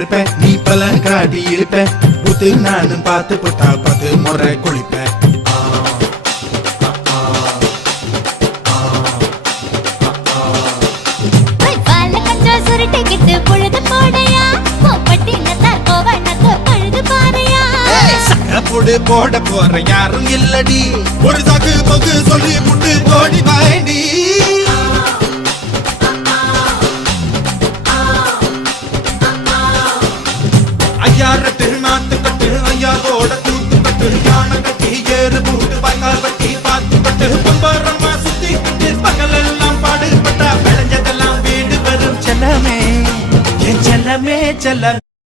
இருப்பேன் நீ பல காட்டி இருப்பேன் புத்து நானும் பார்த்து புட்டா 10 முறை குளிப்பேன் போட போற யாரும் இல்லடி ஒரு சாக்கு போக்கு சொல்லி புட்டு ஓடி வாண்டி ஐயாரட்டு நாத்து கட்டு ஐயாவோட கூத்து கட்டு யானை கட்டி ஏறு பூட்டு பாய்க்கால் வட்டி பார்த்து கட்டு பம்பரமா சுத்தி கட்டு பகலெல்லாம் பாடுபட்டா விளைஞ்சதெல்லாம் வீடு வரும் செல்லமே என் செல்லமே செல்ல